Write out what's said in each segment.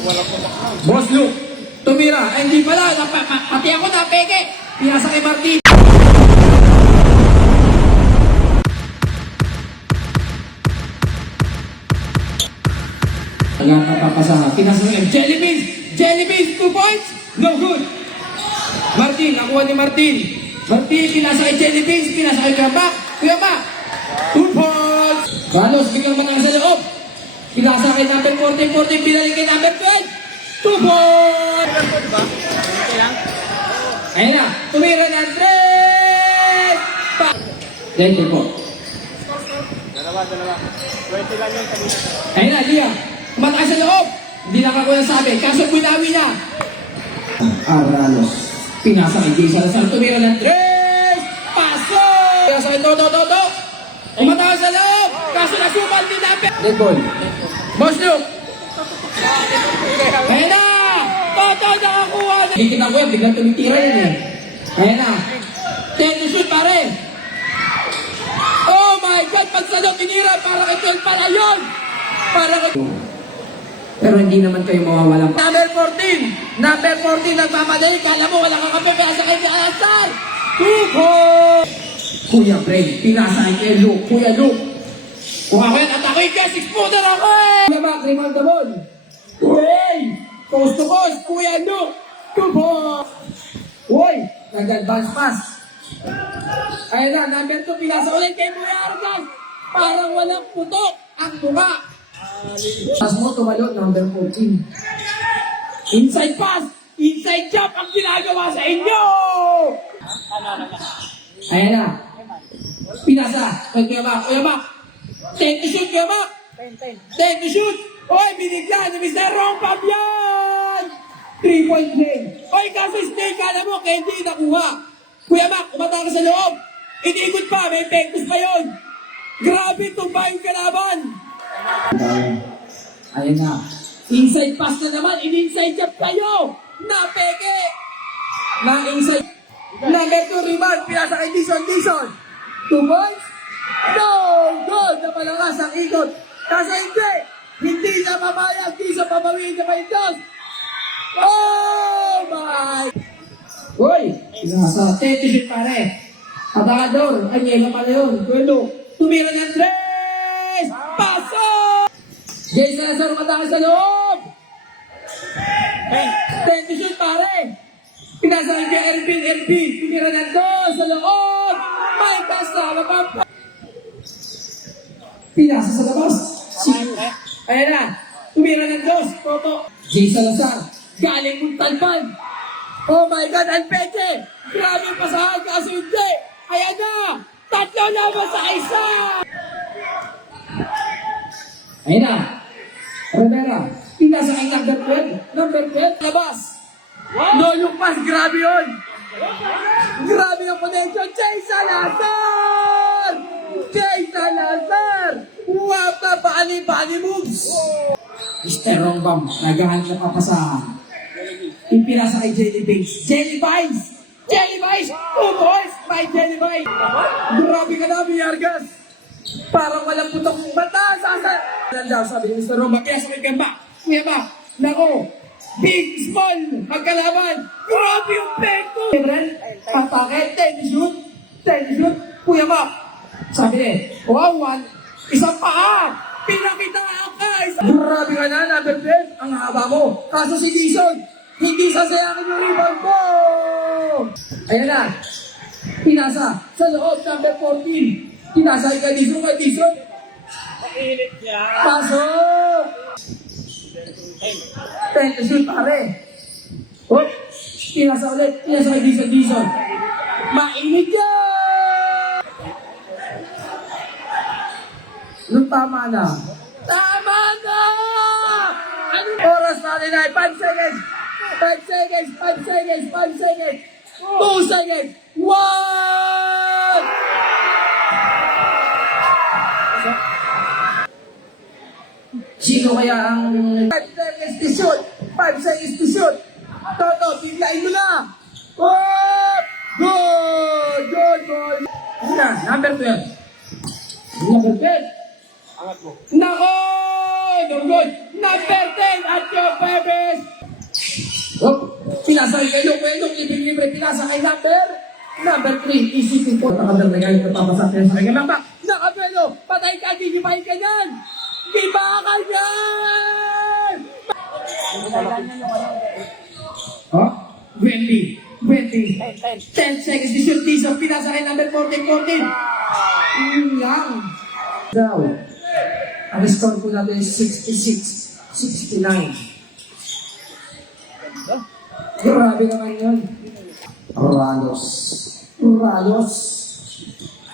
Boss Luke, tumira. Ay, hindi pala. Pati ako na, peke. Pinasa kay Martin. Wala ka papasaha. Pinasa kay Jelly Beans. Jelly Beans, 2 points. No good. Martin, nakuha ni Martin. Martin, pinasa kay Jelly Beans. Pinasa kay Kramak. Kuya Mak. 2 points. Balos, biglang manang sa loob. Pinasa kay number 14, pinalik kay number 12. 2 points! Ayun na, tumira na 3! Pa! Dito po. Dalawa. 20 lang yun kanina. Ayun na, Lia. Mataas sa loob. Hindi lang ako nasabi. Kaso bunawi na. Aralos. Pinasa kay Jason Salazar. Tumira ng 3! Paso! Pinasa kay Toto. Umataas sa loob. Kaso nasubal ni number. Red ball. Boss Luke! Ayan na! Toto nakakuha na! Hindi kita ko yan, biglang tumitira yan eh. Ayan na. 10 to shoot pare! Oh my God! Pagsadok tinira para kay 12 pala yun! Para kay... Pero hindi naman kayo mawawalan. Number 14! Number 14 nagmamadali. Kala mo wala kang kape sa kay Alastar! 2 points! Kuya Brent, pinasa kay Luke. Kuya Luke. Kung ako yan, atakoy ka, 6-footer ako eh! Kuya Mac, rebound the ball. Uy! Coast to coast, Kuya Luke! 2 points! Uy! Nag-advance pass. Ayun na, number 2, pinasa ulit kay Kuya Argas. Parang walang putok ang mukha. Pass mo, tumalo, number 14. Inside pass! Inside jump ang ginagawa sa inyo! Ayan na. Pinasa. Kuya Mac. 10 to shoot, Kuya Mac. 10 to shoot. Oy, binigyan ni Mr. Ron Fabian. 3-point play. Oy, kaso snake, kala mo, kaya hindi nakuha. Kuya Mac, umata ka sa loob. Iniikot pa, may pektos pa yun. Grabe, tumba yung kalaban. Ayan na. Inside pass na naman, in-inside jump kayo. Napeke. Na-inside. Number 2 rebound, pinasa kay Dison. 2 points. No! Good! Napalakas ang ikot. Kasi hindi na mamayag. Di sa pabawiin na may dos. Oh my! Uy! Pinasa. 10 pare. Abador. Anyela pala yun. Kuelo. Tumira ng 3! Paso! Jay Salazar matakas sa loob! 10 pare. Pinasa kay Ervin. Tumira ng 2 sa loob! May pasta! Mapampa! Pinasa sa labas. Ayan na. Tumira ng 2. Toto. Jay Salazar. Galing mong talpan. Oh my God, Alpeche. Grabe pa sa kaso hindi. Ayan na. 3 laban sa isa. Ayan na. Rivera. Pinasa kay number 12. Number 12. Labas. No, yung pass. Grabe yun. Grabe yung connection. Jay Salazar. What the bali moves! Mr. Rongbam, nagahan na papasahan. Ipinasa kay Jelly Beans. 2 boys by Jelly Beans. Grabe ka na, Miargas. Parang walang putok ng bata. Daw, sabi ni Mr. Rongbam, kaya sa may Kemba. Kuya ba? Nako, big, small, magkalaban. Grabe yung pekto. Atake, 10 shoot. Kuya ba? Sabi wow, 1, isang paa! Pinakita ang guys! Grabe ka na, number 10. Ang haba mo. Kaso si Dison, hindi sasayangin yung rebound mo! Ayan na. Pinasa sa loob, number 14. Pinasa kay Dison. Mainit niya. Pasok! 10 to shoot, pare. Oh, pinasa ulit. Pinasa kay Dison. Mainit yan! Nung tama na. Anong oras natin ay 5 seconds. 2 seconds. 1! Sino kaya ang 5 seconds to shoot? 5 seconds to shoot. Toto, biglain mo na. Oh! Good boy. Number 12. Number 10. Angat mo. Nako! No good! Number 10 at your baby! Oh, pinasa kay Luke, libre, pinasa kay number 3, isipin ko. Nakadar na galing papasak niya sa kanya. Makmak, nakapelo, patay ka, gigibahin ka yan! Giba ka yan! Oh, 20, 10 seconds, di shoot, Dizon, pinasa kay number 14. Lang. Daw. Ang score ko natin is 66-69. Grabe naman yun. Ralos.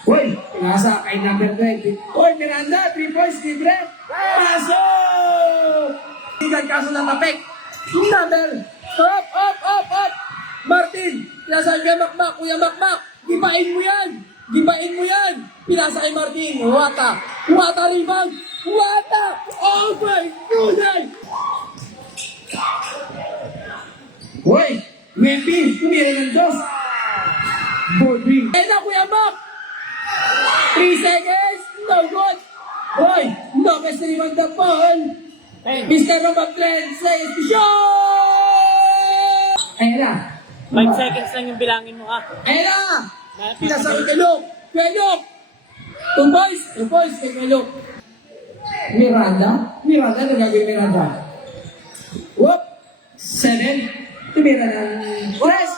Uy, pinasa kay number 20. Uy, Miranda, 3 points, libre. Pasok! Tingnan kaso ng napek. Number. Up. Martin, pinasa kay Makmak, Kuya Makmak. Gibain mo yan. Pinasa kay Martin. Wata rebound. Oh my goodness. Uy, Wemby, tumira ng dos. Boarding. Ayun na, Kuya Mak. 3 seconds. No good. Uy, Lopez rebound the ball. Mr. Robert Trent says to shoot. Ayun na. 5 seconds lang yung bilangin mo ha. Ayun na. Pinasabi kay Luke. 2 points kay Luke. Miranda, nagagawin Miranda. Whoop! 7. Tumira ng 3 points.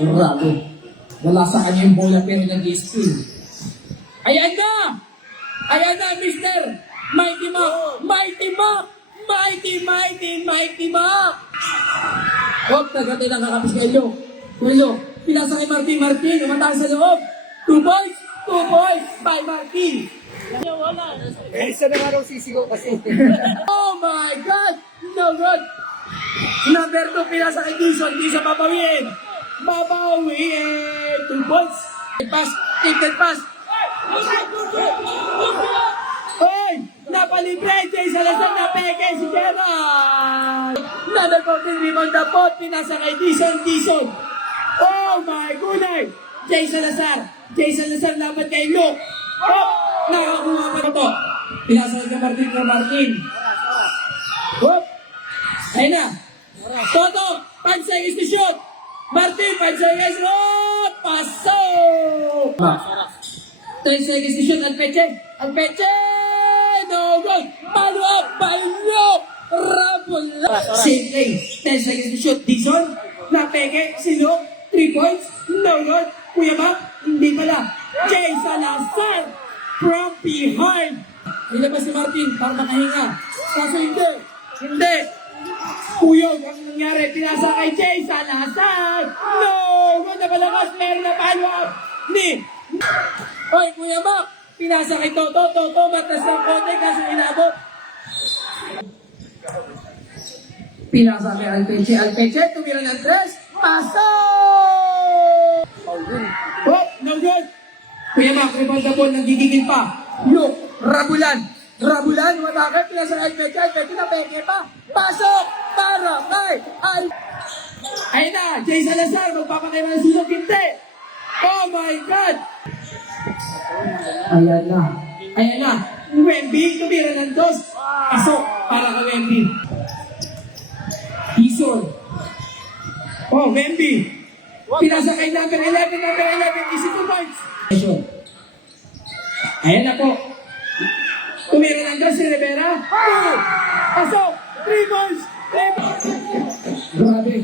Grabe. Wala sa kanya yung bola pero nag-i-spin. Ayan na, Mr. Mighty Mac! Whoop! Nagatay na kakapis kay Luke. Pinasa kay Martin. Umatakas sa loob. 2 points by Martin. Isa na nga raw sisigaw kasi. Oh my God! No good! Number 2, pinasa kay Dizon babawiin! 2 points! Tinted pass! Hoy! Napalibre! Jay Salazar na peke si Gerald! Number 14, rebound na pot! Pinasa kay Dizon! Oh my goodness! Jay Salazar laban kay Luke! Oh! Nakakuha pa ito! Pinasa kay Martin! Whoop! Ayun na! Toto! 5 seconds to shoot! Martin! 5 seconds! Oh! Pasok! 10 seconds to shoot! Alpeche! No goal! Follow up by Luke! Rabol! Same thing! 10 seconds to shoot! Dizon! Napeke! Si Luke! 3 points! No goal! Kuya ba? Hindi pala! Jay Salazar! From behind! Nilabas si Martin para makahinga. Kaso hindi! Kuyog ang nangyari. Pinasa kay Jay Salazar! No! Kung napalakas, meron na follow-up ni... Oy, Kuya Mac! Pinasa kay Toto, matas ng konti kaso inabot. Pinasa kay Alpeche, tumira ng 3. Pasok! Oh, no good! Kuya Mac, rebound na ball, nagigigil pa. Look, Rabulan, watakit, pinasa kay Alpeche, pinapeke pa. Pasok! Para kay Ayun na, Jay Salazar, magpapakay mo ng sulok, hindi! Oh my God! Ayan na. Wemby, tumira ng 2. Pasok para kay Wemby. Dizon. Oh, Wemby. Pinasa kay number 11, easy 2 points. Ayan na po. Tumira ng 2 si Rivera. Pasok, 3 points. Grabe.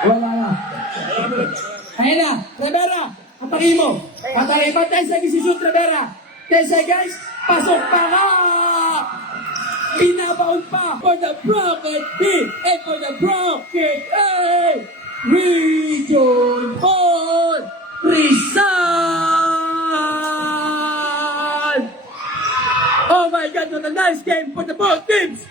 Wala na. Ayan na, Rivera. Atake mo. Patay pa 10 seconds si shoot, Rivera. 10 seconds. Pasok pa ka. Pinabaon pa for the Broken B and for the Broken A. Region 4. Rizal. Oh my God, what a nice game for the both teams.